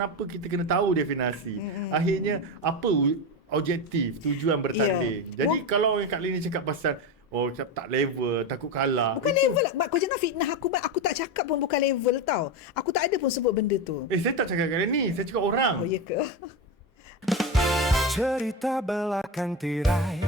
Kenapa kita kena tahu definasi? Akhirnya apa objektif, tujuan bertanding. Jadi kalau Kak Lin ni cakap pasal tak level, takut kalah. Bukan level lah. Mak, kau jangan fitnah aku. Mak, aku tak cakap pun bukan level tau. Aku tak ada pun sebut benda tu. Saya tak cakap Kak Lin ni, saya cakap orang. Oh, ya ke? Cerita belakang tirai,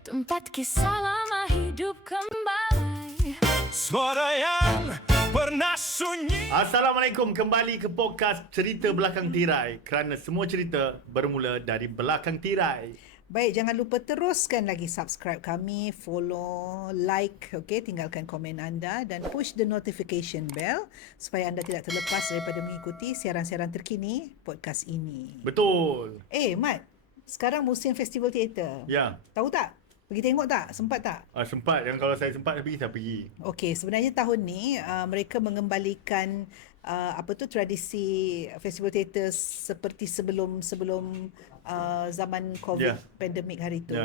tempat kisah lama hidup kembali. suara yang pernah sunyi. Assalamualaikum, kembali ke podcast Cerita Belakang Tirai. Kerana semua cerita bermula dari belakang tirai. Baik, jangan lupa teruskan lagi subscribe kami, follow, like, okay, tinggalkan komen anda dan push the notification bell supaya anda tidak terlepas daripada mengikuti siaran-siaran terkini podcast ini. Betul. Mat, sekarang musim festival teater. Ya. Tahu tak? Pergi tengok tak? Sempat tak? Sempat. Yang kalau saya sempat saya pergi. Okey, sebenarnya tahun ni mereka mengembalikan tradisi festival teater seperti sebelum zaman COVID pandemik hari tu.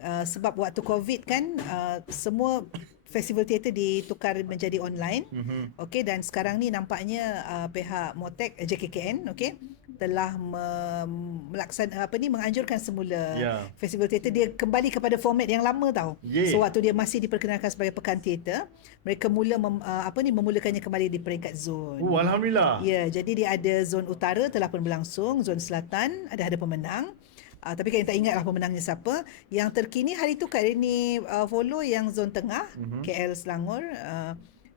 Sebab waktu COVID kan semua festival teater ditukar menjadi online. Okey, dan sekarang ni nampaknya pihak MOTEK JKKN telah menganjurkan semula festival teater dia kembali kepada format yang lama tau. So waktu dia masih diperkenalkan sebagai pekan teater, mereka memulakannya kembali di peringkat zon. Alhamdulillah. Ya, jadi dia ada zon utara telah pun berlangsung, zon selatan ada pemenang. Tapi kan tak ingatlah pemenangnya siapa. Yang terkini hari tu Kak Rini follow yang zon tengah, KL Selangor,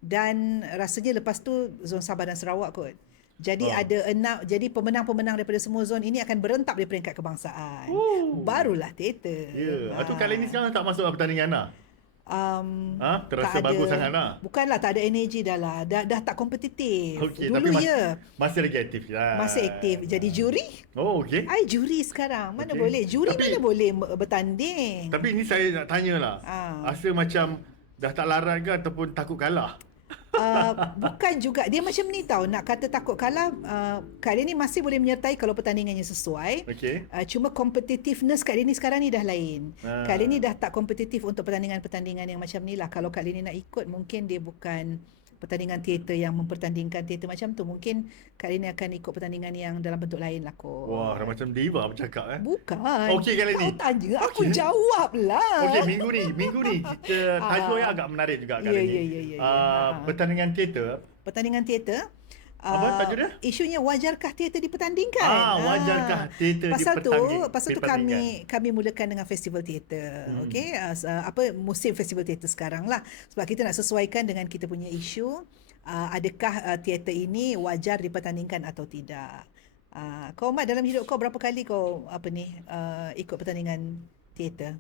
dan rasanya lepas tu zon Sabah dan Sarawak kot. Jadi jadi pemenang-pemenang daripada semua zon ini akan berentap di peringkat kebangsaan. Barulah teater. Atau kali ni sekarang tak masuk pertandingan lah? Terasa bagus sangat lah. Bukanlah tak ada energi dah lah. Dah tak kompetitif. Dulu tapi masih lagi aktif lah. Masih aktif. Jadi juri. I juri sekarang. Mana boleh. Juri mana boleh bertanding. Tapi ini saya nak tanya lah. Rasa macam dah tak larat ke ataupun takut kalah? Bukan juga. Dia macam ni tau. Nak kata takut kalah, Kak Rini masih boleh menyertai kalau pertandingannya sesuai. Cuma competitiveness Kak Rini sekarang ni dah lain. Kak Rini dah tak kompetitif untuk pertandingan-pertandingan yang macam ni lah. Kalau Kak Rini nak ikut, mungkin dia bukan pertandingan teater yang mempertandingkan teater macam tu. Mungkin Kak Rini akan ikut pertandingan yang dalam bentuk lain lah kot. Wah, macam diva bercakap Bukan. Okey Kak Rini. Kau tanya, aku jawab lah. Okey, minggu ni kita tajuk yang agak menarik juga Kak Rini. Pertandingan teater. Apa tajuk dia? Isunya wajarkah teater dipertandingkan? Wajarkah teater dipertandingkan? Pasal tu kami mulakan dengan festival teater. Okey, musim festival teater sekarang lah. Sebab kita nak sesuaikan dengan kita punya isu, adakah teater ini wajar dipertandingkan atau tidak. Kau Mat, dalam hidup kau berapa kali kau ikut pertandingan teater?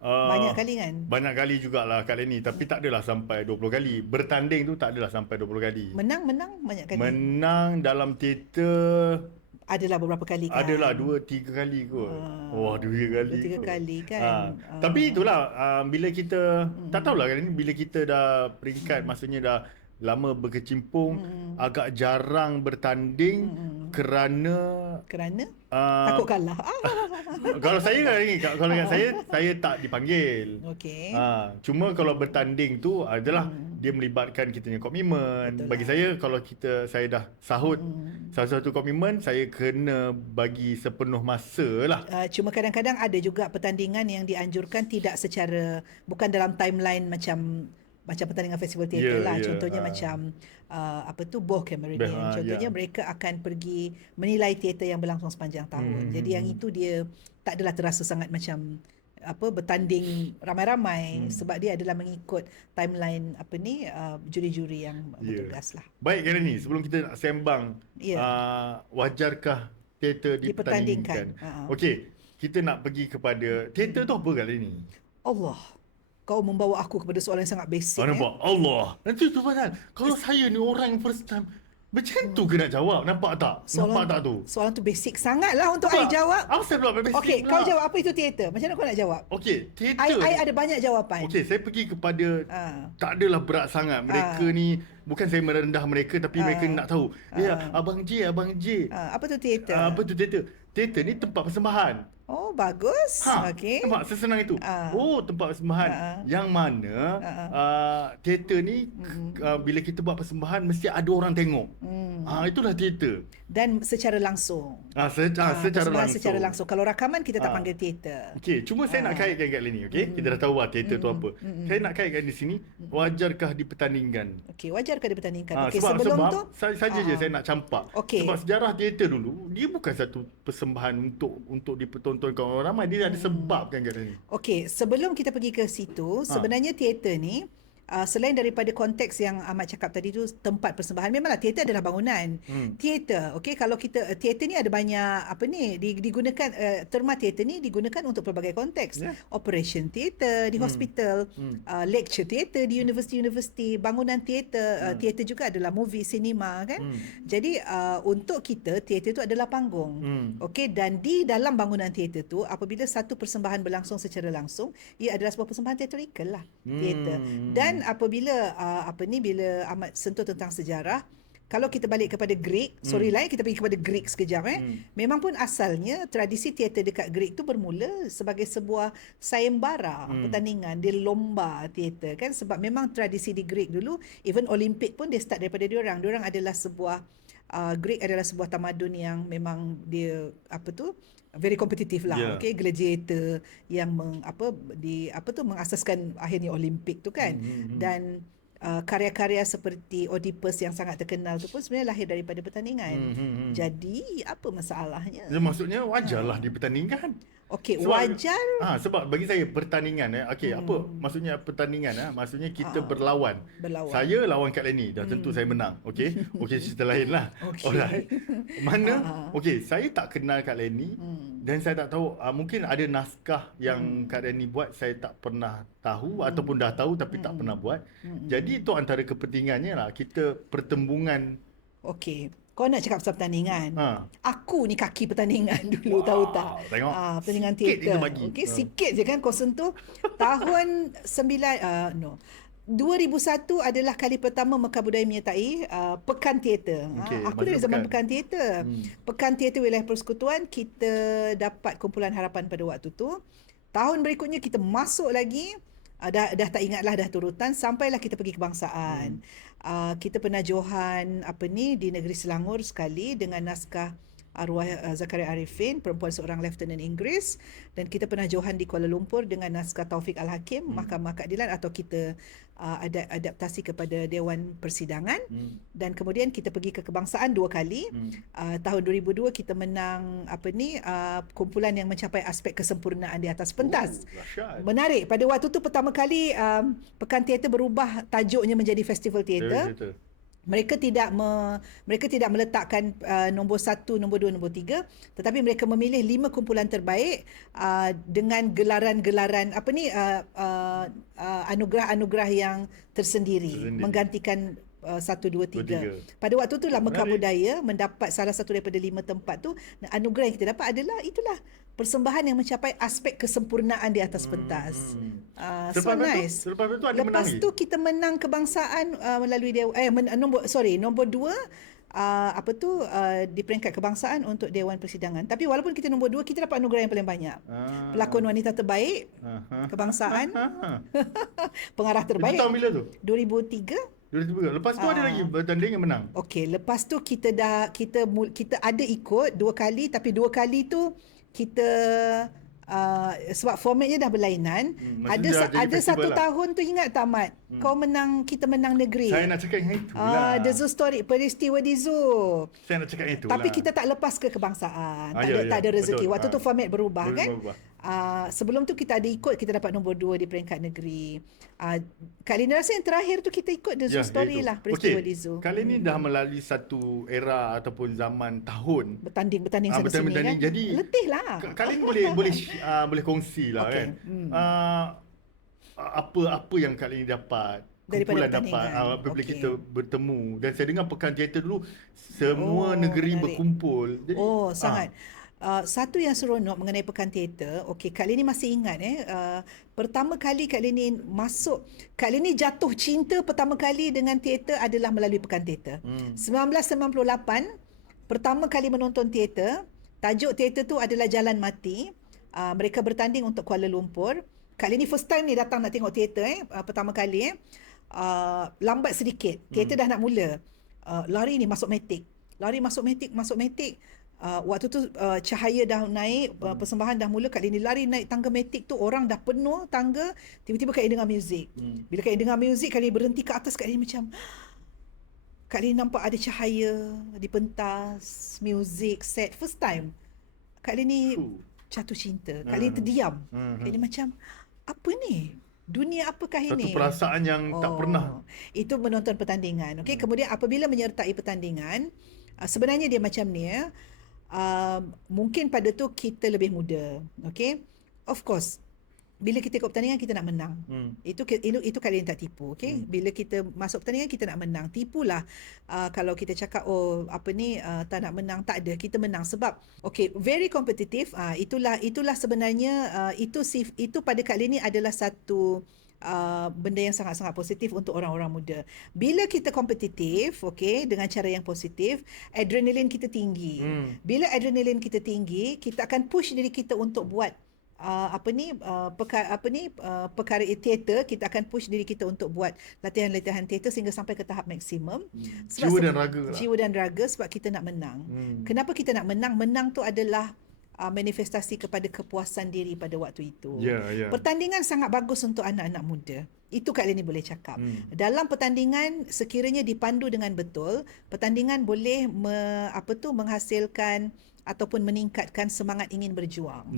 Banyak kali kan? Banyak kali jugalah Kak Leni. Tapi tak adalah sampai 20 kali. Bertanding tu tak adalah sampai 20 kali. Menang banyak kali? Menang dalam teater adalah beberapa kali kan? Adalah 2-3 kali kot. 2-3 kali kan? Tapi itulah, bila kita tak tahulah Kak Leni, bila kita dah peringkat, maksudnya dah lama berkecimpung, agak jarang bertanding kerana takut kalah. Kalau saya saya tak dipanggil. Cuma kalau bertanding tu adalah dia melibatkan kita punya komitmen. Betul bagi saya, kalau saya dah sahut salah satu komitmen, saya kena bagi sepenuh masa lah. Cuma kadang-kadang ada juga pertandingan yang dianjurkan tidak bukan dalam timeline macam pertandingan festival teater lah. Contohnya macam Boh Cameroonian. Contohnya mereka akan pergi menilai teater yang berlangsung sepanjang tahun. Jadi yang itu dia tak adalah terasa sangat macam bertanding ramai-ramai, sebab dia adalah mengikut timeline juri-juri yang bertugas lah. Baik Kak Rini, sebelum kita nak sembang wajarkah teater dipertandingkan? Okey, kita nak pergi kepada teater tu apa Kak Rini? Allah, kau membawa aku kepada soalan yang sangat basic. Nampak? Allah. Nanti tu pasal kalau saya ni orang yang first time, macam tu ke nak jawab? Nampak tak? Nampak tak tu? Soalan tu basic sangat lah untuk I jawab. Apa saya pula basic? Okey, kau jawab apa itu teater? Macam mana kau nak jawab? Okey, teater. I ada banyak jawapan. Okey, saya pergi kepada tak adalah berat sangat. Mereka ni bukan saya merendah mereka, tapi mereka nak tahu. Abang J. Apa tu teater? Apa tu teater? Teater ni tempat persembahan. Oh, bagus. Okey. Nampak sesenang itu. Tempat persembahan. Yang mana teater ni bila kita buat persembahan mesti ada orang tengok. Itulah teater. Dan secara langsung. Secara langsung. Secara langsung. Kalau rakaman kita tak panggil teater. Okey, cuma saya nak kaitkan kat sini, okey? Kita dah tahu teater tu apa. Saya nak kaitkan di sini, wajarkah dipertandingkan? Okey, wajarkah dipertandingkan? Okey, sebab sebelum tu saja je saya nak campak. Okey. Sebab sejarah teater dulu, dia bukan satu persembahan untuk dipertontonkan orang ramai. Dia ada sebab kan kat sini. Okey, sebelum kita pergi ke situ, sebenarnya teater ni selain daripada konteks yang Ahmad cakap tadi tu, tempat persembahan, memanglah teater adalah bangunan. Teater, okey, kalau kita teater ni ada banyak digunakan, terma teater ni digunakan untuk pelbagai konteks. Operation teater di hospital, lecture teater di universiti, bangunan teater, teater juga adalah movie, cinema kan. Jadi untuk kita teater tu adalah panggung. Okey, dan di dalam bangunan teater tu apabila satu persembahan berlangsung secara langsung, ia adalah sebuah persembahan teatrikal lah, teater. Dan apabila bila Ahmad sentuh tentang sejarah, kalau kita balik kepada Greek, kita pergi kepada Greek sekejap memang pun asalnya tradisi teater dekat Greek tu bermula sebagai sebuah sayembara, pertandingan, dia lomba teater kan, sebab memang tradisi di Greek dulu, even Olimpik pun dia start daripada diorang adalah sebuah Greek adalah sebuah tamadun yang memang dia very kompetitif lah. Okey, gladiator yang mengasaskan akhirnya Olimpik tu kan. Dan karya-karya seperti Oedipus yang sangat terkenal tu pun sebenarnya lahir daripada pertandingan. Jadi apa masalahnya? Maksudnya wajarlah dipertandingkan. Okey, wajar. Sebab bagi saya pertandingan apa maksudnya pertandingan? Maksudnya kita berlawan. Saya lawan Kak Leni, dah tentu saya menang. Okey. Cerita lain lah. Alright. Mana? Okey, saya tak kenal Kak Leni dan saya tak tahu, mungkin ada naskah yang Kak Leni buat saya tak pernah tahu ataupun dah tahu tapi tak pernah buat. Jadi itu antara kepentingannya lah, kita pertembungan. Okey. Kau nak cakap pasal pertandingan. Aku ni kaki pertandingan dulu, tahu tak? Tengok. Pertandingan sikit teater. Okey, sikit je kan kau sentuh. Tahun 2001 adalah kali pertama Mekar Budaya menyertai Pekan Teater. Aku dari zaman Pekan Teater. Pekan Teater Wilayah Persekutuan, kita dapat kumpulan harapan pada waktu tu. Tahun berikutnya kita masuk lagi, dah tak ingatlah dah turutan, sampailah kita pergi kebangsaan. Kita pernah johan di negeri Selangor sekali dengan naskah arwah Zakaria Arifin, perempuan seorang Lieutenant Inggris, dan kita pernah johan di Kuala Lumpur dengan naskah Taufik Al-Hakim, Mahkamah Keadilan, atau kita adaptasi kepada Dewan Persidangan. Dan kemudian kita pergi ke kebangsaan 2 kali. Tahun 2002 kita menang kumpulan yang mencapai aspek kesempurnaan di atas pentas. Menarik, pada waktu tu pertama kali Pekan Teater berubah tajuknya menjadi Festival Teater. Mereka tidak meletakkan nombor 1, nombor 2, nombor 3, tetapi mereka memilih 5 kumpulan terbaik dengan gelaran-gelaran anugerah-anugerah yang tersendiri. Menggantikan 1, 2, 3. Pada waktu itulah Mekar Budaya mendapat salah satu daripada 5 tempat tu. Anugerah yang kita dapat adalah itulah persembahan yang mencapai aspek kesempurnaan di atas pentas. Lepas tu kita menang kebangsaan melalui nombor 2 di peringkat kebangsaan untuk Dewan Persidangan. Tapi walaupun kita nombor 2, kita dapat anugerah yang paling banyak. Pelakon wanita terbaik kebangsaan. Pengarah terbaik. Itu tahun bila tu? 2003. Lepas tu ada lagi bertanding yang menang. Okey, lepas tu kita ada ikut 2 kali, tapi 2 kali tu kita sebab formatnya dah berlainan. Ada satu tahun tu, ingat tak Mat? Kita menang negeri. Saya nak cakap yang itu lah. The Zoo Story, peristiwa di Zoo. Saya nak cakap yang itu Tapi lah. kita tak lepas ke kebangsaan. Tak ada rezeki. Waktu tu format berubah kan? Sebelum tu kita ada ikut, kita dapat nombor 2 di peringkat negeri. Kali ni rasa yang terakhir tu kita ikut The Zoo Story lah, peristiwa di Zoo. Kali ni dah melalui satu era ataupun zaman tahun bertanding sana sini kan. Jadi letih lah. Kali ni boleh kongsi lah kan. Apa yang kali ni dapat daripada dapat apabila kita bertemu. Dan saya dengar Pekan Teater dulu semua negeri berkumpul. Jadi, sangat. satu yang seronok mengenai Pekan Teater, okey, Kak Leni masih ingat pertama kali Kak Leni jatuh cinta pertama kali dengan teater adalah melalui Pekan Teater. 1998 pertama kali menonton teater, tajuk teater tu adalah Jalan Mati. Mereka bertanding untuk Kuala Lumpur. Kak Leni first time ni datang nak tengok teater pertama kali lambat sedikit. Teater dah nak mula. Lari ni masuk matic. Masuk matic. Waktu tu cahaya dah naik, persembahan dah mula. Kak Leni lari naik tangga matic tu, orang dah penuh tangga. Tiba-tiba Kak Leni dengar muzik. Bila Kak Leni dengar muzik, Kak Leni berhenti ke atas. Kak Leni macam, Kak Leni nampak ada cahaya di pentas, muzik, set. First time Kak Leni jatuh cinta. Kak Leni terdiam. Kak Leni macam, apa ni? Dunia apakah ini? Satu perasaan yang tak pernah. Itu menonton pertandingan. Okey, kemudian apabila menyertai pertandingan, sebenarnya dia macam ni mungkin pada tu kita lebih muda. Okey. Of course, bila kita ikut pertandingan kita nak menang. Itu kalian tak tipu, okey? Bila kita masuk pertandingan kita nak menang. Tipulah kalau kita cakap tak nak menang, tak ada. Kita menang sebab okey, very competitive. Itulah sebenarnya itu pada kali ini adalah satu benda yang sangat-sangat positif untuk orang-orang muda. Bila kita kompetitif, okey, dengan cara yang positif, adrenalin kita tinggi. Bila adrenalin kita tinggi, kita akan push diri kita untuk buat perkara teater. Kita akan push diri kita untuk buat latihan-latihan teater sehingga sampai ke tahap maksimum. Jiwa dan raga lah. Jiwa dan raga sebab kita nak menang. Kenapa kita nak menang? Menang tu adalah manifestasi kepada kepuasan diri pada waktu itu. Pertandingan sangat bagus untuk anak-anak muda. Itu Kak Leni boleh cakap. Dalam pertandingan, sekiranya dipandu dengan betul, pertandingan boleh menghasilkan ataupun meningkatkan semangat ingin berjuang.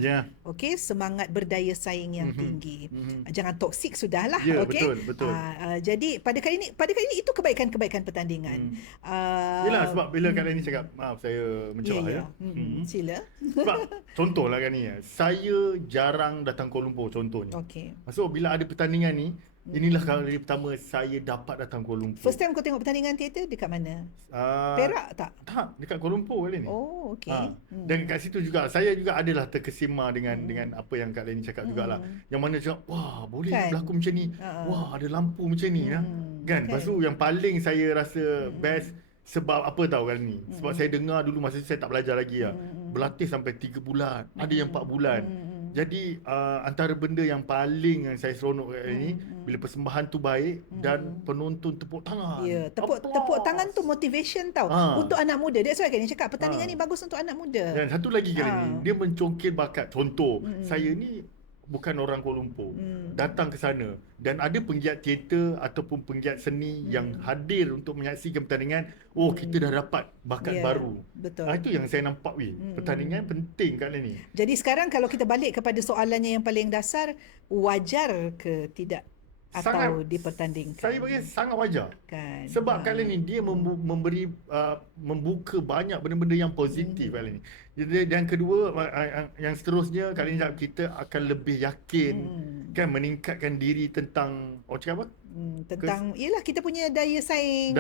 Okey, semangat berdaya saing yang tinggi. Jangan toksik sudahlah, okey. Betul. Jadi pada kali ini itu kebaikan-kebaikan pertandingan. Yalah, sebab bila Kak Leni cakap, maaf saya mencelah Sila. Sebab contohlah kan ni, saya jarang datang Kuala Lumpur contohnya. Okey. So bila ada pertandingan ni, inilah kali pertama saya dapat datang Kuala Lumpur. First time kau tengok pertandingan teater dekat mana? Perak tak? Tak, dekat Kuala Lumpur kali ni. Oh, okey. Dan kat situ juga saya juga adalah terkesima dengan apa yang Kak Leni cakap jugalah. Yang mana cakap, wah, boleh berlakon macam ni. Wah, ada lampu macam ni kan. Lepas tu yang paling saya rasa best sebab apa tahu kali ni? Sebab saya dengar dulu masa saya tak belajar lagi berlatih sampai 3 bulan, ada yang 4 bulan. Jadi antara benda yang paling yang saya seronok kat ni bila persembahan tu baik dan penonton tepuk tangan. Ya, tepuk tangan tu motivation tau untuk anak muda. That's why Kak cakap pertandingan ni bagus untuk anak muda. Dan satu lagi kali ni, dia mencongkil bakat. Contoh, saya ni bukan orang Kuala Lumpur, datang ke sana dan ada penggiat teater ataupun penggiat seni yang hadir untuk menyaksikan pertandingan. Oh, kita dah dapat bakat baru. Betul. Itu yang saya nampak pertandingan penting kat ni. Jadi sekarang kalau kita balik kepada soalannya yang paling dasar, wajar ke tidak atau dipertandingkan? Saya bagi sangat wajar. Kan. Sebab kali ni dia memberi membuka banyak benda-benda yang positif kali ni. Jadi yang kedua, yang seterusnya kali ni kita akan lebih yakin kan, meningkatkan diri tentang cakap apa? Tentang ialah kita punya daya saing,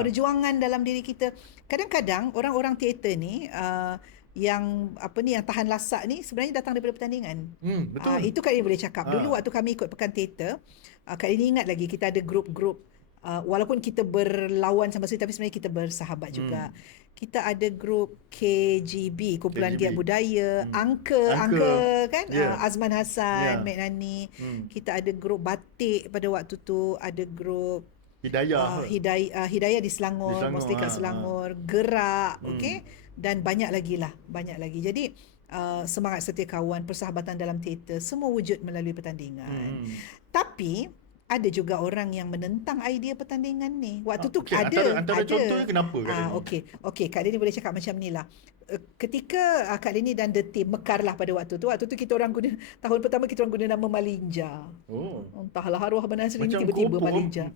perjuangan dalam diri kita. Kadang-kadang orang-orang teater ni yang tahan lasak ni sebenarnya datang daripada pertandingan. Betul. Itu Kak Leni boleh cakap. Dulu waktu kami ikut Pekan Teater, Kak Leni ingat lagi kita ada grup-grup, walaupun kita berlawan sama sekali tapi sebenarnya kita bersahabat juga. Kita ada grup KGB, Kumpulan Giat Budaya, Angka kan, Azman Hassan, Mek Nani. Kita ada grup batik pada waktu tu, ada grup Hidayah di Selangor, Mustika Selangor, Gerak, okey, dan banyak lagi. Jadi semangat setia kawan, persahabatan dalam teater semua wujud melalui pertandingan. Tapi ada juga orang yang menentang idea pertandingan ni. Waktu tu ada contohnya kenapa Kak Leni? Okey, Kak Leni boleh cakap macam ni lah. Ketika Kak Leni dan the team mekarlah pada waktu tu kita orang guna, tahun pertama kita orang guna nama Malinja. Entahlah arwah Abang Nasri ni tiba-tiba Malinja.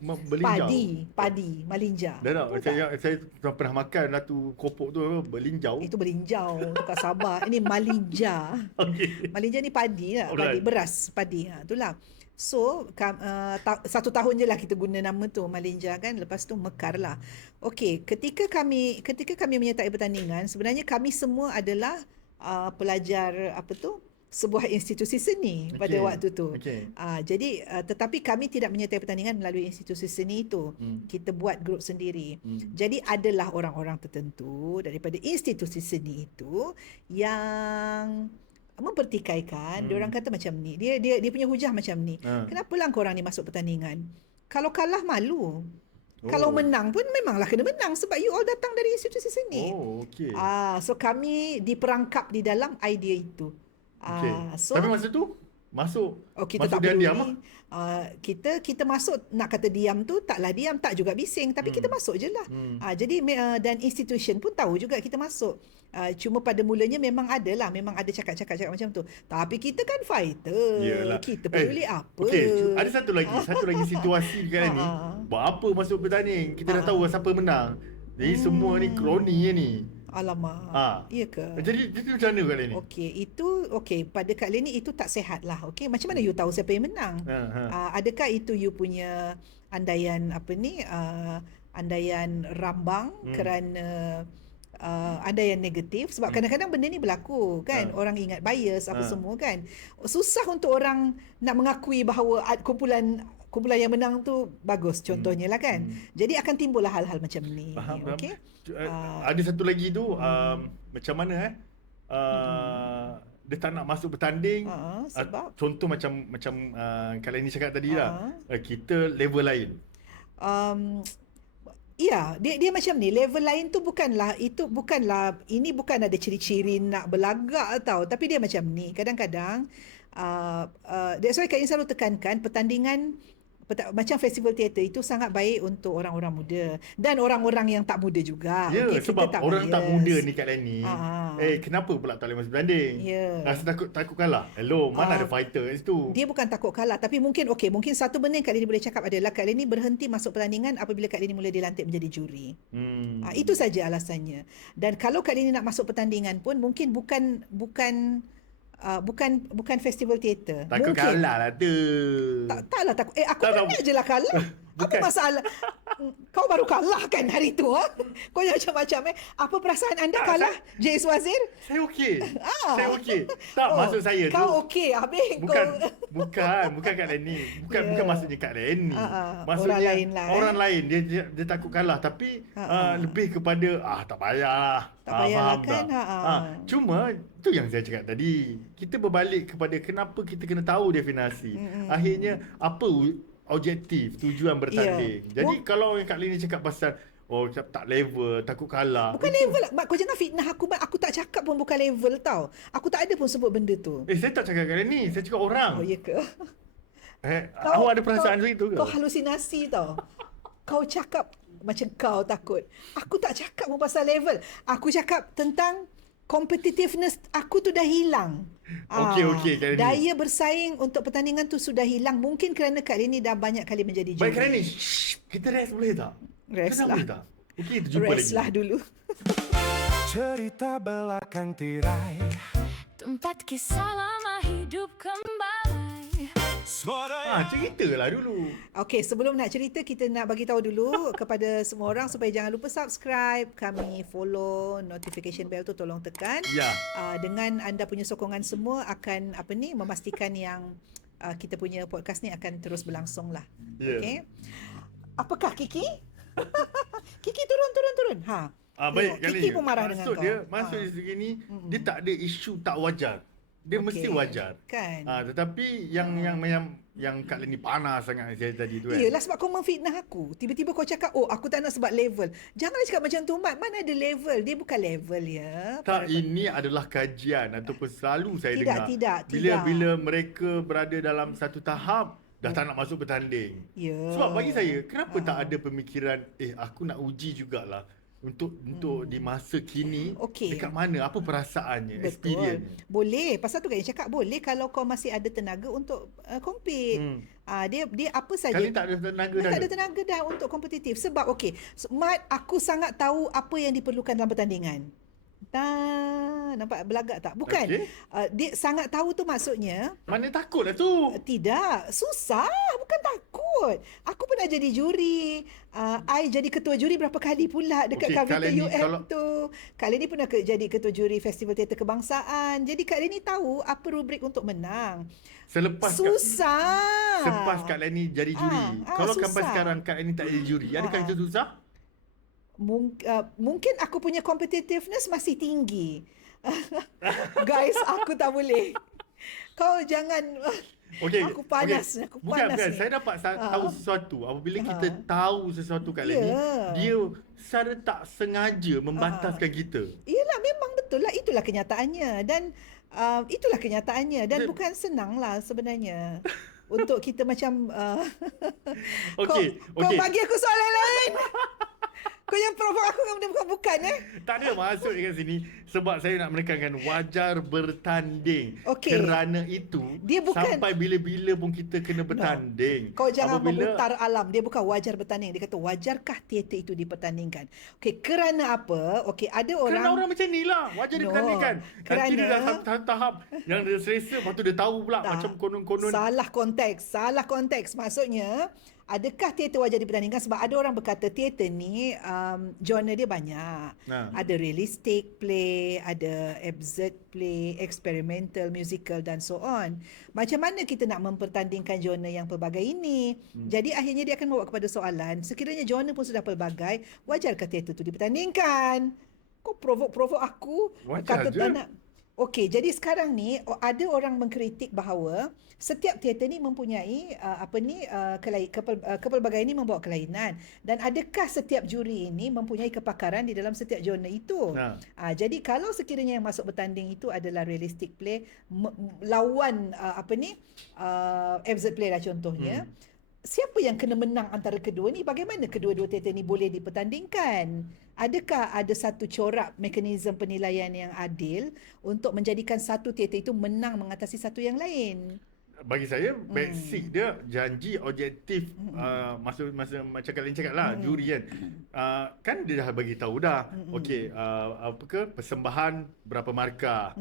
Padi Malinja. Saya pernah makan tu kopok tu belinjau. Itu belinjau, tak sabar. Ini Malinja. Malinja ni padi lah, padi beras, padi. Itulah. So, 1 tahun je lah kita guna nama tu Malinja kan. Lepas tu mekar lah. Okey, ketika kami menyertai pertandingan, sebenarnya kami semua adalah pelajar sebuah institusi seni pada waktu tu. Jadi tetapi kami tidak menyertai pertandingan melalui institusi seni itu. Kita buat grup sendiri. Jadi adalah orang-orang tertentu daripada institusi seni itu yang mempertikaikan. Diorang kata macam ni. Dia punya hujah macam ni. Kenapalah korang ni masuk pertandingan? Kalau kalah malu. Kalau menang pun memanglah kena menang sebab you all datang dari institusi seni. So kami diperangkap di dalam idea itu. Tapi masa tu masuk kita masuk tak diam-diam kita masuk, nak kata diam tu taklah diam, tak juga bising, tapi kita masuk je lah. Jadi dan institution pun tahu juga kita masuk. Cuma pada mulanya memang ada cakap-cakap macam tu. Tapi kita kan fighter. Yelah. Kita peduli apa. Ada satu lagi situasi dekat ni. Buat apa masuk bertanding? Kita dah tahu siapa menang. Jadi semua ni kroni ni. Alamak. Ya ke? Jadi macam mana Kak Leni? Pada Kak Leni itu tak sihat lah. Macam mana you tahu siapa yang menang? Adakah itu you punya andaian andaian rambang kerana andaian negatif? Sebab kadang-kadang benda ni berlaku kan. Orang ingat bias semua kan. Susah untuk orang nak mengakui bahawa kumpulan yang menang tu bagus contohnya lah kan. Jadi akan timbullah hal-hal macam ni. Faham. Ada satu lagi tu macam mana dia tak nak masuk bertanding sebab contoh macam Kak Leni cakap tadi lah, kita level lain. Ya, dia macam ni. Level lain tu bukanlah ini bukan ada ciri-ciri nak berlagak tau, tapi dia macam ni. Kadang-kadang that's why Kak Leni selalu tekankan pertandingan macam festival teater itu sangat baik untuk orang-orang muda dan orang-orang yang tak muda juga. Sebab orang tak muda ni Kak Leni, kenapa pula tak boleh masuk bertanding? Rasa takut kalah. Hello, mana ada fighter kat situ? Dia bukan takut kalah, tapi mungkin satu benda yang Kak Leni boleh cakap adalah Kak Leni berhenti masuk pertandingan apabila Kak Leni mula dilantik menjadi juri. Itu saja alasannya. Dan kalau Kak Leni nak masuk pertandingan pun mungkin bukan festival teater. Takut kalah lah tu. Taklah takut. Aku pernah je lah kalah. Apa masalah? Kau baru kalah kan hari tu? Kau jangan macam-macam. Apa perasaan anda kalah, Jais Wazir? Saya okey. Saya okey. Tak, maksud saya tu. Kau okey. Habis bukan Kak Leni. Bukan maksudnya Kak Leni. Maksudnya orang lain. Dia takut kalah. Tapi lebih kepada, tak payah. Tak payah kan. Cuma, tu yang saya cakap tadi. Kita berbalik kepada kenapa kita kena tahu definasi. Akhirnya, apa objektif, tujuan bertanding. Jadi kalau Kak Leni cakap pasal tak level, takut kalah. Bukan level. Kau jangan fitnah aku. Aku tak cakap pun bukan level tau. Aku tak ada pun sebut benda tu. Saya tak cakap Kak Leni. Saya cakap orang. Ya ke? Awak ada perasaan macam itu ke? Kau halusinasi tau. Kau cakap macam kau takut. Aku tak cakap pun pasal level. Aku cakap tentang competitiveness aku tu dah hilang. Okey Kak Leni. Daya bersaing untuk pertandingan tu sudah hilang. Mungkin kerana Kak Leni dah banyak kali menjadi juri. Baik Kak Leni, kita rest boleh tak? Rest lah. Boleh tak? Okey, kita jumpa lagi. Rest lah dulu. Cerita belakang tirai, tempat kisah lama hidup kembali. Ceritalah dulu. Okey, sebelum nak cerita, kita nak bagi tahu dulu kepada semua orang supaya jangan lupa subscribe kami, follow, notification bell tu tolong tekan. Ya. Dengan anda punya sokongan semua akan memastikan yang kita punya podcast ni akan terus berlangsung lah. Okey. Apakah Kiki? Kiki turun. Baik Kak Leni. Kiki pun marah dengan kau. Maksud dia segini, dia tak ada isu tak wajar. Dia mesti wajar. Kan. Tetapi yang Kak Leni panas sangat saya tadi tu kan. Iyalah sebab kau memfitnah aku. Tiba-tiba kau cakap, aku tak nak sebab level. Janganlah cakap macam tu, Mat. Mana ada level? Dia bukan level ya. Tak, ini adalah kajian ataupun selalu saya dengar. Tidak. Bila mereka berada dalam satu tahap, dah tak nak masuk bertanding. Ya. Sebab bagi saya, kenapa tak ada pemikiran, aku nak uji jugalah. Untuk di masa kini, dekat mana, apa perasaannya, experience. Boleh, pasal tu kan yang cakap boleh kalau kau masih ada tenaga untuk compete. Dia apa saja. Kali tak ada tenaga dah. Tak ada tenaga dah untuk kompetitif. Sebab Mat, aku sangat tahu apa yang diperlukan dalam pertandingan. Nampak belagak tak? Bukan. Dia sangat tahu tu maksudnya. Mana takut lah tu. Tidak. Susah. Bukan takut. kot. Aku pernah jadi juri. I jadi ketua juri berapa kali pula dekat Kak Vita UM tu. Kak Leni pernah jadi ketua juri Festival Teater Kebangsaan. Jadi Kak Leni tahu apa rubrik untuk menang. Susah. Selepas Kak Leni jadi juri. Kalau sampai sekarang Kak Leni tak jadi juri, adakah itu susah? Mungkin aku punya competitiveness masih tinggi. Guys, aku tak boleh. Kau jangan... aku panas. Aku panas. Bukan. Saya dapat tahu sesuatu. Apabila kita tahu sesuatu Kak Leni, dia secara tak sengaja membataskan kita. Yelah, memang betul lah. Itulah kenyataannya. Dan itulah kenyataannya. Dan bukan senang lah sebenarnya. Untuk kita macam... Kau bagi aku soalan lain. Kau yang provok aku bukan Tak ada maksud dekat sini. Sebab saya nak menekankan wajar bertanding. Kerana itu dia bukan, sampai bila-bila pun kita kena bertanding. Kau jangan memutar alam. Dia bukan wajar bertanding. Dia kata wajarkah teater itu dipertandingkan. Kerana apa? Ada orang... Kerana orang macam ni lah. Wajar dipertandingkan. Nanti dia dah tahap yang dia selesa. Lepas tu dia tahu pula macam konon-konon. Salah konteks. Maksudnya... Adakah teater wajar dipertandingkan? Sebab ada orang berkata teater ni genre dia banyak. Ada realistic play, ada absurd play, experimental, musical dan so on. Macam mana kita nak mempertandingkan genre yang pelbagai ini? Jadi akhirnya dia akan membawa kepada soalan, sekiranya genre pun sudah pelbagai, wajarkah teater itu dipertandingkan? Kau provok aku. Wajar je. Jadi sekarang ni ada orang mengkritik bahawa setiap teater ni mempunyai kepelbagaian ini membawa kelainan, dan adakah setiap juri ini mempunyai kepakaran di dalam setiap genre itu. Jadi kalau sekiranya yang masuk bertanding itu adalah realistic play lawan absurd play lah contohnya, siapa yang kena menang antara kedua ni? Bagaimana kedua-dua teater ni boleh dipertandingkan? Adakah ada satu corak mekanisme penilaian yang adil untuk menjadikan satu teater itu menang mengatasi satu yang lain? Bagi saya, basic dia janji objektif. Masa macam kalian cakap lah, juri kan. Kan dia dah bagi tahu dah. Persembahan berapa markah.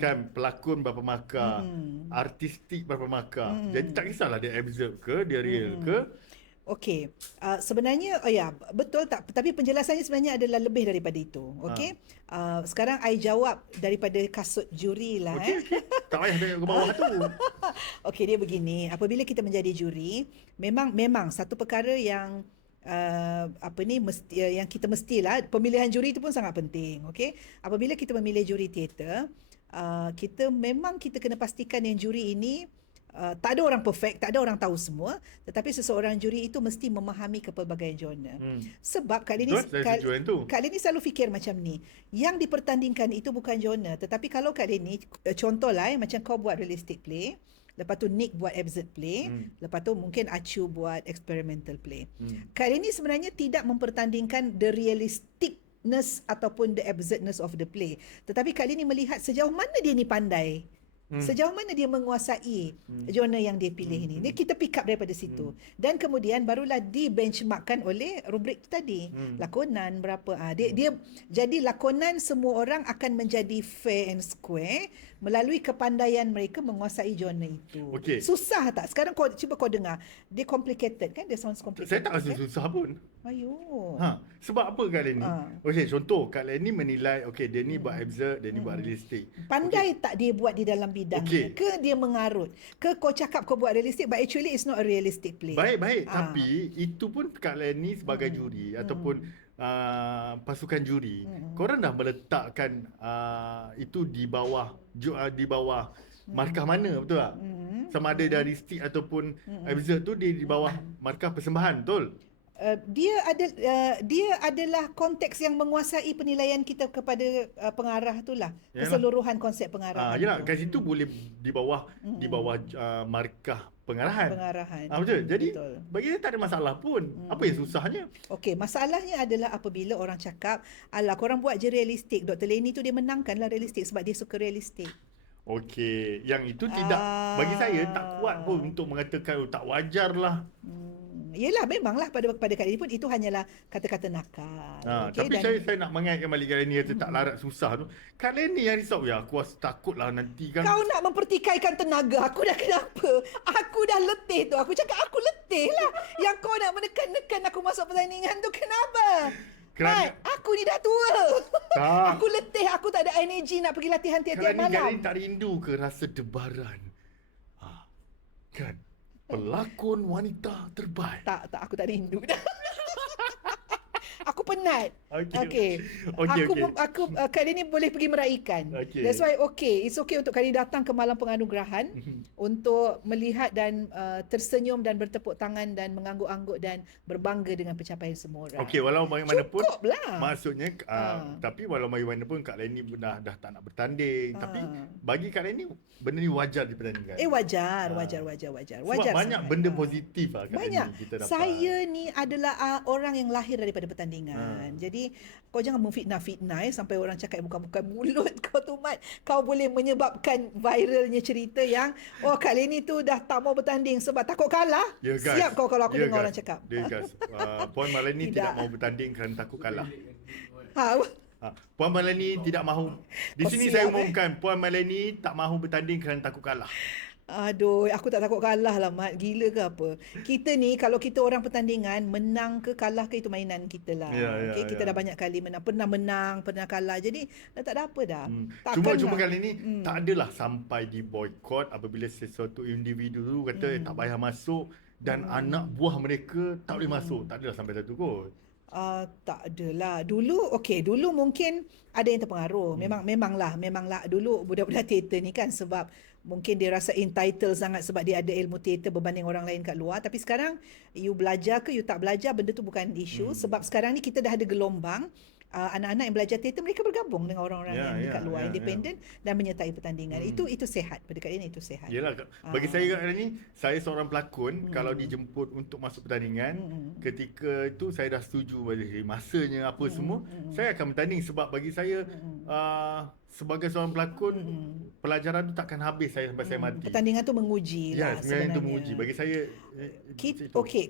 Kan pelakon berapa markah. Artistik berapa markah. Jadi tak kisahlah dia absurd ke, dia real ke. Sebenarnya betul tak, tapi penjelasannya sebenarnya adalah lebih daripada itu. Sekarang I jawab daripada kasut juri lah. Tak payah tengok ke bawah tu. Dia begini, apabila kita menjadi juri, memang satu perkara yang yang kita mestilah, pemilihan juri itu pun sangat penting. Apabila kita memilih juri teater, kita kena pastikan yang juri ini tak ada orang perfect, tak ada orang tahu semua, tetapi seseorang juri itu mesti memahami kepelbagaian genre. Sebab Kak Leni selalu fikir macam ni, yang dipertandingkan itu bukan genre, tetapi kalau Kak Leni, contohlah macam kau buat realistic play, lepas tu Nick buat absurd play, lepas tu mungkin Acu buat experimental play. Kak Leni sebenarnya tidak mempertandingkan the realisticness ataupun the absurdness of the play, tetapi Kak Leni melihat sejauh mana dia ni pandai. Sejauh mana dia menguasai genre yang dia pilih ini. Kita pick up daripada situ. Dan kemudian barulah dibenchmarkkan oleh rubrik tadi. Lakonan berapa. Dia jadi lakonan semua orang akan menjadi fair and square melalui kepandaian mereka menguasai genre itu. Susah tak? Sekarang cuba kau dengar. Dia complicated kan? Dia sounds complicated. Saya tak rasa susah pun. Sebab apa Kak Leni? Contoh Kak Leni menilai dia ni buat absurd, dia ni buat realistik. Pandai tak dia buat di dalam bidangnya? Ke dia mengarut? Ke kau cakap kau buat realistik but actually it's not a realistic play? Baik. Tapi itu pun Kak Leni sebagai juri ataupun pasukan juri, korang dah meletakkan itu di bawah markah mana, betul tak? Sama ada dari stick ataupun absurd tu di bawah markah persembahan, betul? Dia adalah konteks yang menguasai penilaian kita kepada pengarah itulah. Keseluruhan konsep pengarahan. Kat situ boleh di bawah markah pengarahan. Betul. Jadi bagi saya tak ada masalah pun. Apa yang susahnya? Masalahnya adalah apabila orang cakap, alah korang buat je realistik. Dr. Leni tu dia menangkanlah realistik sebab dia suka realistik. Yang itu tidak, bagi saya tak kuat pun untuk mengatakan tak wajar lah. Yelah, memanglah pada Kak Leni pun itu hanyalah kata-kata nakal. Tapi saya nak mengaitkan balik Kak Leni kata tak larat susah tu. Kak Leni yang risau, ya aku rasa takut lah nanti kan. Kau nak mempertikaikan tenaga. Aku dah kenapa? Aku dah letih tu. Aku cakap aku letih lah. Yang kau nak menekan-nekan aku masuk pertandingan tu kenapa? Mat, aku ni dah tua. Aku letih. Aku tak ada energi nak pergi latihan tiap-tiap malam. Kak Leni tak rindu ke rasa debaran? Kan? Pelakon wanita terbaik. Tak, aku tak rindu. Aku penat. Okey. Aku kali ni boleh pergi meraihkan. That's why it's okay untuk kali datang ke malam penganugerahan untuk melihat dan tersenyum dan bertepuk tangan dan mengangguk-angguk dan berbangga dengan pencapaian semua orang. Okey, walau bagaimanapun cukuplah. Maksudnya tapi walau bagaimanapun Kak Leni dah tak nak bertanding, tapi bagi Kak Leni benda ni wajar dipertandingkan. Wajar. Sebab banyak sangat. benda positif lah Kak Banyak. Leni kita dapat. Saya ni adalah orang yang lahir daripada pertandingan. Jadi kau jangan memfitnah-fitnah sampai orang cakap bukan mulut kau tu Mat. Kau boleh menyebabkan viralnya cerita yang Kak Leni tu dah tak mau bertanding sebab takut kalah. Siap kau kalau aku dengar orang cakap. Puan Maleni tidak mau bertanding kerana takut kalah. Ha. Puan Maleni tidak mahu. Di sini saya umumkan Puan Maleni tak mahu bertanding kerana takut kalah. Aduh, aku tak takut kalah lah Mat. Gila ke apa? Kita ni kalau kita orang pertandingan, menang ke kalah ke itu mainan kita lah. Kita dah banyak kali menang. Pernah menang, pernah kalah. Jadi dah tak ada apa dah. Cuma kali ni tak adalah sampai di boykot apabila sesuatu individu tu kata tak payah masuk dan anak buah mereka tak boleh masuk. Tak adalah sampai satu kot. Tak adalah. Dulu mungkin ada yang terpengaruh. Memanglah dulu budak-budak teater ni kan sebab mungkin dia rasa entitled sangat sebab dia ada ilmu teater berbanding orang lain kat luar. Tapi sekarang you belajar ke you tak belajar, benda tu bukan isu. Sebab sekarang ni kita dah ada gelombang anak-anak yang belajar teater, mereka bergabung dengan orang-orang yang dekat luar, independen dan menyertai pertandingan. Itu sehat. Pada kat ini itu sehat. Yelah, bagi saya kat ni, saya seorang pelakon, kalau dijemput untuk masuk pertandingan, ketika itu saya dah setuju bagi masanya apa semua, saya akan bertanding sebab bagi saya sebagai seorang pelakon, pelajaran tu takkan habis sampai saya mati. Pertandingan tu menguji lah sebenarnya. Itu menguji. Bagi saya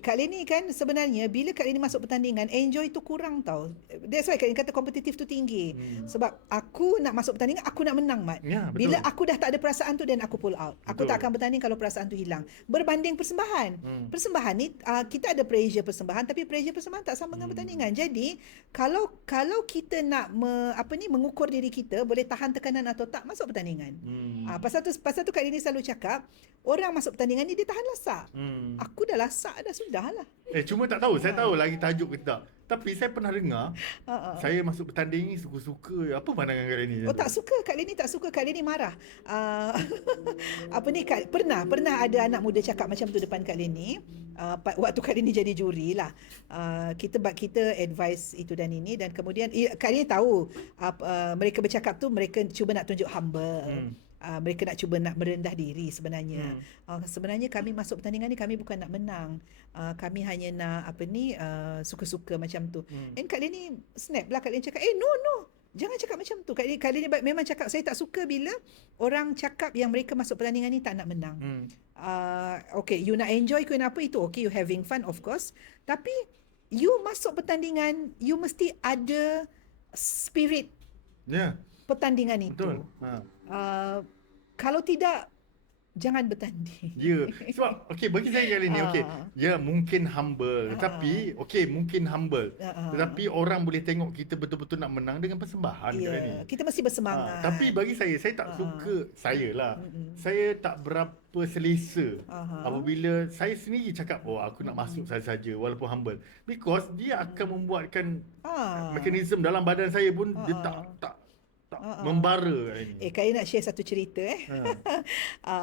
Kak Leni kan sebenarnya bila Kak Leni masuk pertandingan, enjoy tu kurang tau. That's why Kak Leni kata kompetitif tu tinggi. Sebab aku nak masuk pertandingan, aku nak menang Mat. Bila aku dah tak ada perasaan tu, dan aku pull out. Aku tak akan bertanding kalau perasaan tu hilang. Berbanding persembahan. Persembahan ni kita ada pressure persembahan, tapi pressure persembahan tak sama dengan pertandingan. Jadi kalau kita nak mengukur diri kita boleh tahan tekanan atau tak masuk pertandingan. Pasal tu Kak Leni selalu cakap, orang masuk pertandingan ni dia tahan lasak. Aku dah lasak dah, sudahlah. Cuma tak tahu, saya tahu lagi tajuk ke tak. Tapi saya pernah dengar, saya masuk bertanding ni suka-suka. Apa pandangan Kak Leni? Tak suka. Kak Leni tak suka. Kak Leni marah. Pernah ada anak muda cakap macam tu depan Kak Leni. Waktu Kak Leni jadi juri lah. Kita advice itu dan ini. Dan kemudian Kak Leni tahu mereka bercakap tu, mereka cuba nak tunjuk humble. Mereka nak cuba nak merendah diri sebenarnya. Sebenarnya kami masuk pertandingan ni, kami bukan nak menang. Kami hanya nak suka-suka macam tu. And Kak Leni snap lah. Kak Leni cakap, no. Jangan cakap macam tu. Kak Leni memang cakap, saya tak suka bila orang cakap yang mereka masuk pertandingan ni tak nak menang. Okay, you nak enjoy ke apa, itu okay, you having fun of course. Tapi you masuk pertandingan, you mesti ada spirit pertandingan itu. Kalau tidak, jangan bertanding. Sebab bagi saya kali ni mungkin humble, tapi mungkin humble. Tetapi orang boleh tengok kita betul-betul nak menang dengan persembahan kali ni. Kita mesti bersemangat. Tapi bagi saya tak suka, saya tak berapa selesa apabila saya sendiri cakap aku nak masuk saja walaupun humble, because dia akan membuatkan mekanisme dalam badan saya pun dia tak membara. Kak nak share satu cerita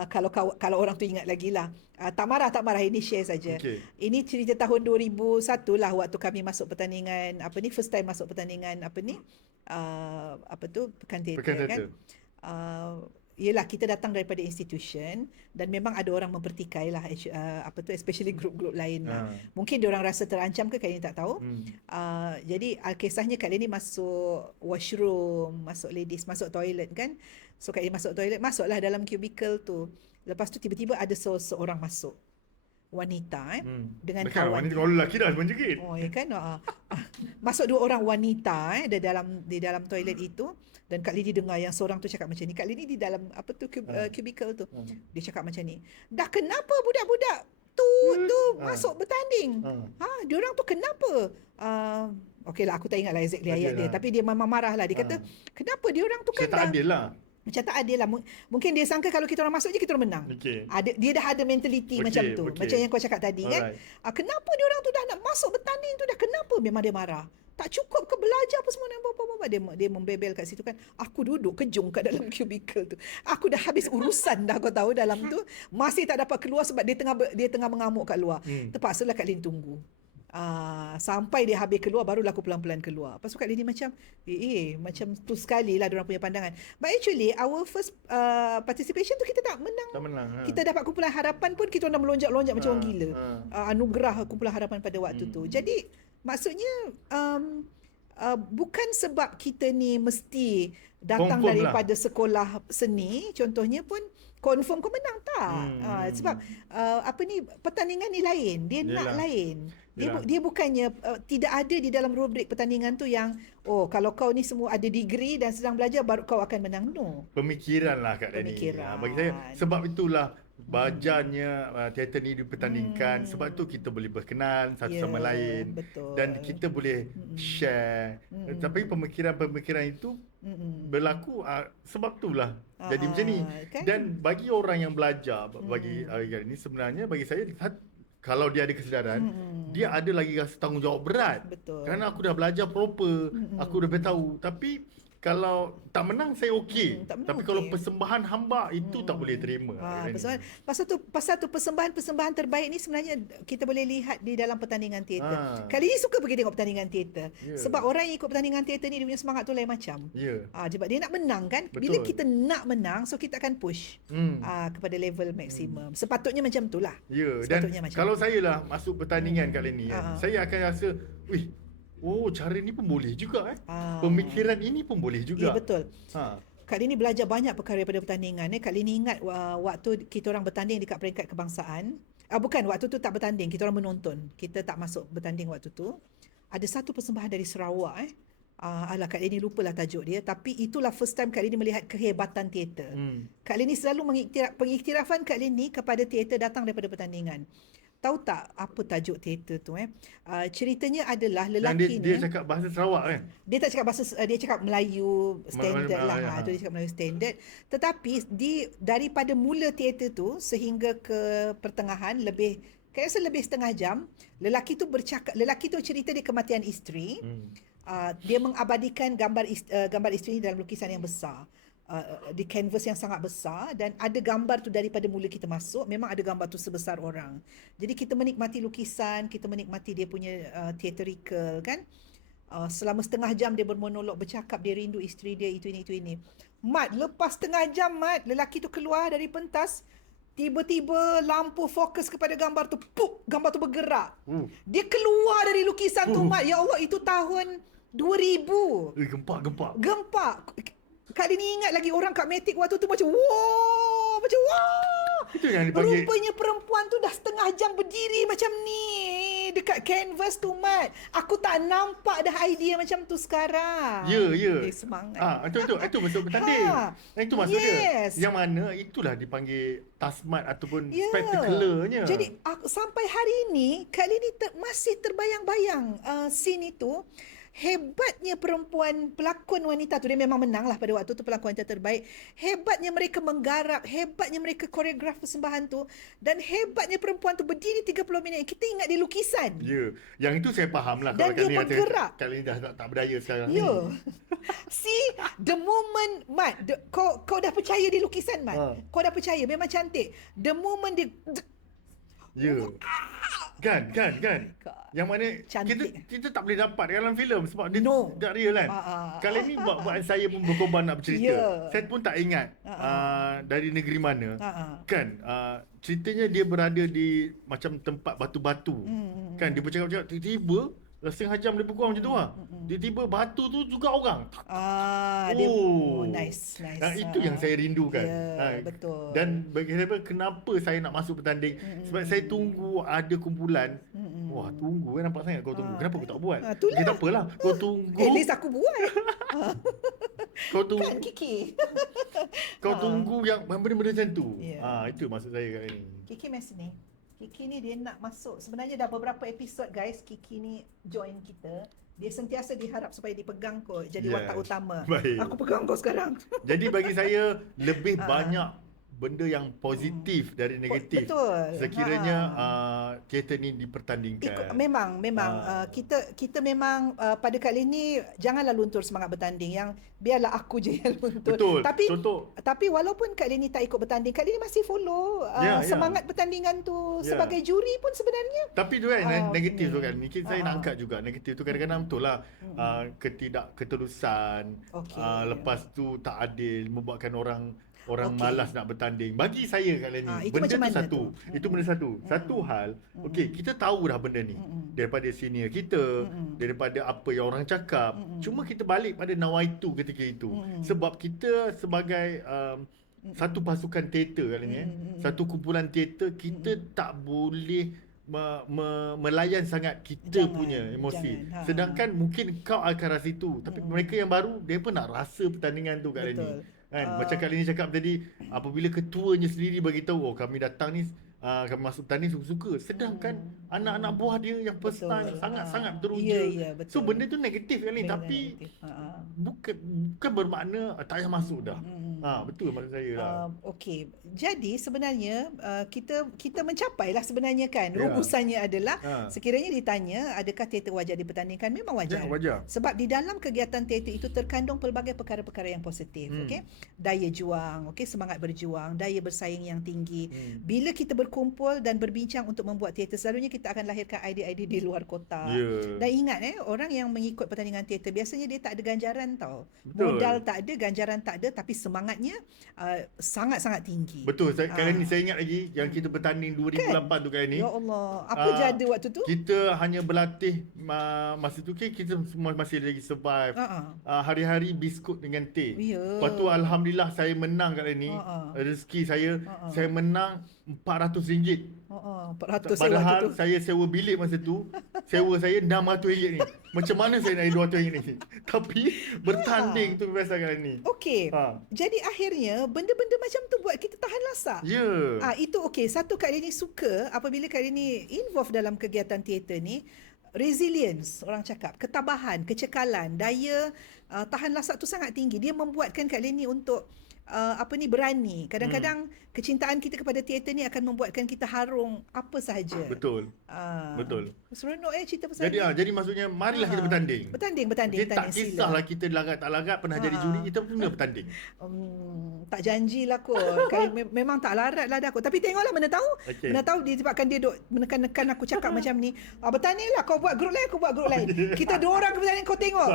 kalau orang tu ingat lagi lah. Tak marah ini share saja. Ini cerita tahun 2001 lah, waktu kami masuk pertandingan first time masuk pertandingan Pekan Teater kan. Yelah, kita datang daripada institution dan memang ada orang mempertikai lah, especially grup-grup lain lah. Mungkin dia orang rasa terancam ke, Kak Leni tak tahu. Jadi kisahnya Kak Leni masuk washroom, masuk ladies, masuk toilet kan. So Kak Leni masuk toilet, masuklah dalam cubicle tu. Lepas tu tiba-tiba ada seorang masuk. wanita dengan Dekat kawan wanita, dia. kalau lelaki dah menjegit. Oh ya kan. Masuk 2 orang wanita di dalam toilet itu, dan Kak Lini dengar yang seorang tu cakap macam ni. Kak Lini di dalam apa tu cubicle tu. Dia cakap macam ni. Dah kenapa budak-budak tu masuk bertanding? Diorang tu kenapa? Okeylah, aku tak ingat lah exactly ayat dia, tapi dia memang marah lah. Dia kata kenapa diorang tu kan Saya tak dah adil lah. macam tak adil lah. Mungkin dia sangka kalau kita orang masuk je kita orang menang. Dia dah ada mentality macam tu. Macam yang kau cakap tadi kan. Kenapa dia orang tu dah nak masuk bertanding tu dah, kenapa? Memang dia marah. Tak cukup ke belajar apa semua, dia membebel kat situ kan. Aku duduk kejung kat dalam cubicle tu. Aku dah habis urusan dah, kau tahu, dalam tu masih tak dapat keluar sebab dia tengah mengamuk kat luar. Terpaksalah Kak Lin tunggu. Sampai dia habis keluar, barulah aku pelan-pelan keluar. Lepas tu Kak Lini macam macam tu sekali lah diorang punya pandangan. But actually our first participation tu kita tak menang. Kita dapat kumpulan harapan pun kita nak melonjak-lonjak macam orang gila. Anugerah kumpulan harapan pada waktu tu. Jadi maksudnya bukan sebab kita ni mesti datang confirm daripada sekolah seni contohnya pun confirm kau menang tak. Sebab pertandingan ni lain, dia Yelah. Nak lain. Dia bukannya tidak ada di dalam rubrik pertandingan tu yang kalau kau ni semua ada degree dan sedang belajar baru kau akan menang. No. Pemikiran lah Kak Dani. Bagi saya sebab itulah bajannya teater ni dipertandingkan. Sebab tu kita boleh berkenan satu sama lain. Betul. Dan kita boleh share. Tapi pemikiran itu berlaku sebab itulah jadi macam ni. Kan? Dan bagi orang yang belajar bagi ini sebenarnya bagi saya kalau dia ada kesedaran, dia ada lagi rasa tanggungjawab berat. Betul. Kerana aku dah belajar proper, aku dah tahu. Tapi kalau tak menang saya okey. Tapi kalau persembahan hamba itu tak boleh terima. Pasal tu persembahan terbaik ni sebenarnya kita boleh lihat di dalam pertandingan teater. Kali ni suka pergi tengok pertandingan teater. Sebab orang yang ikut pertandingan teater ni dia punya semangat tu lain macam. Sebab dia nak menang kan. Betul. Bila kita nak menang, so kita akan push kepada level maksimum. Sepatutnya macam tu lah. Dan kalau saya lah masuk pertandingan kali ni, saya akan rasa, cara ni pun boleh juga pemikiran ini pun boleh juga. Ya, betul. Kak Lini belajar banyak perkara daripada pertandingan. Kak Lini ingat waktu kita orang bertanding dekat peringkat kebangsaan. Bukan, waktu tu tak bertanding. Kita orang menonton. Kita tak masuk bertanding waktu tu. Ada satu persembahan dari Sarawak. Kak Lini lupalah tajuk dia. Tapi itulah first time Kak Lini melihat kehebatan teater. Kak Lini selalu pengiktirafan Kak Lini kepada teater datang daripada pertandingan. Tahu tak apa tajuk teater tu? Ceritanya adalah lelaki dia cakap bahasa Sarawak kan? Dia tak cakap bahasa, dia cakap Melayu standard lah. Dia cakap Melayu standard. Tetapi daripada mula teater tu sehingga ke pertengahan lebih setengah jam, lelaki tu cerita dia kematian isteri. Dia mengabadikan gambar isteri dalam lukisan yang besar. Di canvas yang sangat besar, dan ada gambar tu daripada mula kita masuk, memang ada gambar tu sebesar orang. Jadi kita menikmati lukisan, kita menikmati dia punya theatrical kan. Selama setengah jam dia bermonolog, bercakap dia rindu isteri dia, itu ini. Mat, lepas setengah jam lelaki tu keluar dari pentas, tiba-tiba lampu fokus kepada gambar tu, gambar tu bergerak. Dia keluar dari lukisan tu, Mat. Ya Allah, itu tahun 2000. Gempak. Kak Lini ingat lagi orang kat Matic waktu tu macam wow. Itu yang dipanggil. Rupanya perempuan tu dah setengah jam berdiri macam ni dekat canvas tu, Mat. Aku tak nampak dah idea macam tu sekarang. Ya. Semangat. Itu masuk bertanding. Itu maksud dia. Yang mana itulah dipanggil tasmat ataupun spektakularnya. Jadi sampai hari ini Kak Lini masih terbayang-bayang scene itu. Hebatnya perempuan, pelakon wanita tu, dia memang menang lah pada waktu tu pelakon wanita terbaik. Hebatnya mereka menggarap, hebatnya mereka koreograf persembahan tu, dan hebatnya perempuan tu berdiri 30 minit. Kita ingat dia lukisan. Yang itu saya faham lah. Dan dia bergerak. Kali ni dah tak berdaya sekarang. See, the moment, Mat, kau dah percaya di lukisan, Mat. Kau dah percaya, memang cantik. The moment dia... Kan. Yang mana kita tak boleh dapat dalam filem sebab dia tak real kan. Kali ni buat saya pun berkorban nak bercerita. Saya pun tak ingat dari negeri mana. Kan ceritanya dia berada di macam tempat batu-batu. Kan dia bercakap-cakap tiba-tiba setengah jam lebih kurang macam tu lah. Dia tiba batu tu juga orang. Dia nice. Itu yang saya rindukan. Betul. Dan bagi saya, kenapa saya nak masuk bertanding? Sebab saya tunggu ada kumpulan. Wah, tunggu nampak sangat kau tunggu. Kenapa kau tak buat? Itulah. Tak apalah, kau tunggu. At least aku buat. Kau tunggu. Kan Kiki. Kau tunggu yang benda-benda macam tu. Yeah. Itu maksud saya kat ni. Kiki mesti ni. Kiki ni dia nak masuk. Sebenarnya dah beberapa episod guys, Kiki ni join kita. Dia sentiasa diharap supaya dipegang kot jadi watak utama. Baik. Aku pegang kau sekarang. Jadi bagi saya lebih banyak benda yang positif dari negatif. Betul. Sekiranya teater ni dipertandingkan. Memang kita memang pada kali ini janganlah luntur semangat bertanding, yang biarlah aku je yang luntur. Betul. Tapi walaupun kali ini tak ikut bertanding, kali ini masih follow semangat pertandingan tu sebagai juri pun sebenarnya. Tapi tu kan negatif tu kan. Mungkin saya nak angkat juga negatif tu, kadang-kadang betul lah ketidakketerusan, lepas tu tak adil, membuatkan orang malas nak bertanding. Bagi saya kat ni, benda tu satu. Itu benda satu. Satu hal, kita tahu dah benda ni daripada senior kita, daripada apa yang orang cakap. Cuma kita balik pada nawaitu ketika itu. Sebab kita sebagai satu pasukan teater kali ni, satu kumpulan teater, kita tak boleh melayan sangat kita punya emosi. Sedangkan mungkin kau akan rasa itu, tapi mereka yang baru, dia pun nak rasa pertandingan tu kat ni. Macam kali ni cakap tadi, apabila ketuanya sendiri bagi tahu, kami datang ni, kami masuk tanding suka-suka. Sedangkan anak-anak buah dia yang first time sangat-sangat teruja. So benda tu negatif kan ni, tapi bukan bermakna tak payah masuk dah. Betul maksud saya lah. Okey. Jadi sebenarnya kita mencapailah sebenarnya kan. Rumusannya adalah sekiranya ditanya adakah teater wajar dipertandingkan, memang wajar. Wajar. Sebab di dalam kegiatan teater itu terkandung pelbagai perkara-perkara yang positif, okey. Daya juang, okey, semangat berjuang, daya bersaing yang tinggi. Bila kita berkumpul dan berbincang untuk membuat teater, selalunya kita akan lahirkan idea-idea di luar kotak. Dan ingat orang yang mengikut pertandingan teater biasanya dia tak ada ganjaran tau. Betul. Modal tak ada, ganjaran tak ada, tapi semangatnya sangat-sangat tinggi. Betul. Kali ni saya ingat lagi yang kita bertanding 2008 tu kali ni. Ya Allah, apa jadi waktu tu? Kita hanya berlatih masa tu, kita semua masih lagi survive. Hari-hari biskut dengan teh. Lepas tu alhamdulillah saya menang kat ni. Rezeki saya menang RM400. 400 Padahal saya sewa bilik masa tu, sewa saya RM600 ni. Macam mana saya naik RM200 ni? Tapi bertanding tu biasa kali ni. Okey. Jadi akhirnya benda-benda macam tu buat kita tahan lasak. Itu okey. Satu kali ni suka apabila kali ni involve dalam kegiatan teater ni, resilience orang cakap, ketabahan, kecekalan, daya tahan lasak tu sangat tinggi. Dia membuatkan kali ni untuk berani. Kadang-kadang kecintaan kita kepada teater ni akan membuatkan kita harung apa sahaja. Betul. Betul. Seronok cerita pasal jadi maksudnya marilah kita bertanding. Bertanding Tak kisahlah kita larat tak larat, pernah jadi juri, kita pun kena bertanding. Tak janjilah kot. Memang tak larat lah dah kot. Tapi tengoklah mana tahu. Mana tahu disebabkan dia duk menekan-nekan aku cakap macam ni. Bertandinglah, kau buat grup lain, aku buat grup lain. Kita dua orang bertanding, kau tengok.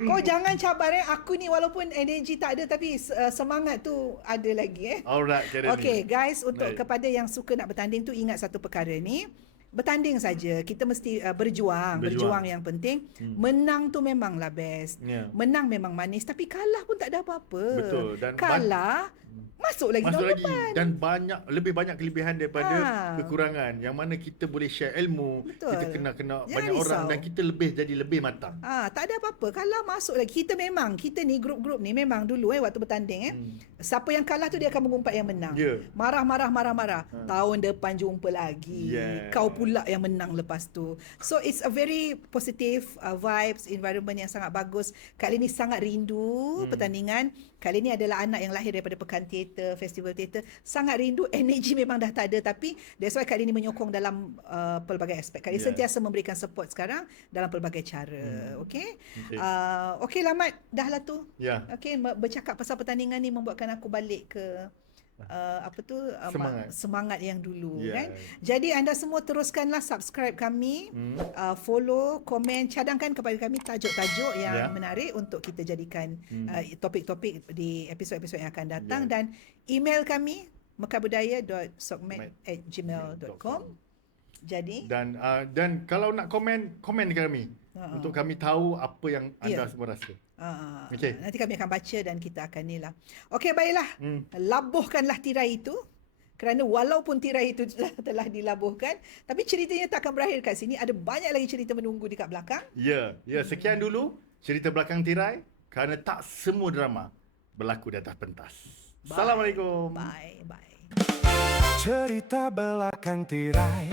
Kau jangan cabar aku ni walaupun energi tak ada tapi semangat tu ada lagi. Alright, okay guys, untuk kepada yang suka nak bertanding tu, ingat satu perkara ni, bertanding saja. Kita mesti berjuang yang penting. Menang tu memanglah best. Menang memang manis, tapi kalah pun tak ada apa-apa. Betul. Dan kalah masuk lagi depan. Dan lebih banyak kelebihan daripada kekurangan, yang mana kita boleh share ilmu. Betul. Kita kena banyak orang dan kita jadi lebih matang. Tak ada apa-apa, kalah masuk lagi. Kita ni grup-grup ni memang dulu waktu bertanding siapa yang kalah tu dia akan mengumpat yang menang. Marah. Tahun depan jumpa lagi. Kau pula yang menang lepas tu. So it's a very positive vibes, environment yang sangat bagus. Kali ni sangat rindu pertandingan. Kali ni adalah anak yang lahir daripada Pekan Teater, Festival Teater. Sangat rindu, energi memang dah tak ada, tapi that's why kali ni menyokong dalam pelbagai aspek. Kali sentiasa memberikan support sekarang dalam pelbagai cara. Okey. Okeylah Mat, dah lah tu. Okey, bercakap pasal pertandingan ni membuatkan aku balik ke semangat yang dulu kan. Jadi anda semua teruskanlah subscribe kami, follow, komen, cadangkan kepada kami tajuk-tajuk yang menarik untuk kita jadikan topik-topik di episod-episod yang akan datang, dan email kami mekabudaya.sokmed@gmail.com. Dan kalau nak komen dekat kami. Untuk kami tahu apa yang anda semua rasa. Okey. Nanti kami akan baca dan kita akan ni lah. Okey, baiklah. Labuhkanlah tirai itu. Kerana walaupun tirai itu telah dilabuhkan, tapi ceritanya tak akan berakhir kat sini. Ada banyak lagi cerita menunggu dekat belakang. Ya, sekian dulu cerita belakang tirai. Kerana tak semua drama berlaku di atas pentas. Bye. Assalamualaikum. Bye. Cerita belakang tirai,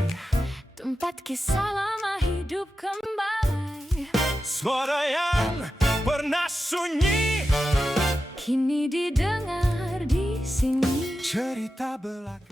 Tempat kisah lama hidup kembali. suara yang pernah sunyi, Kini didengar di sini. cerita belakang